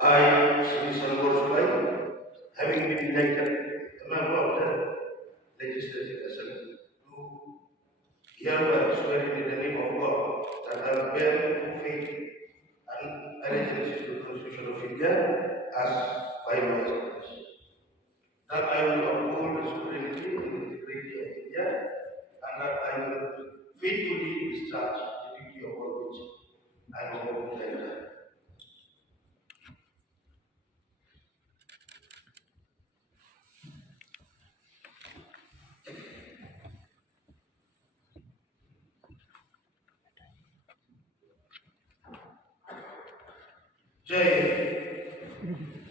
I, Sri Salwar Sulai, having been elected a member of the Legislative Assembly, do hereby swear in the name of God that I will bear true faith and allegiance to the Constitution of India as by my office. That I will uphold the sovereignty and integrity of India, and that I will faithfully discharge the duty upon which I am about to enter. Jai Hind.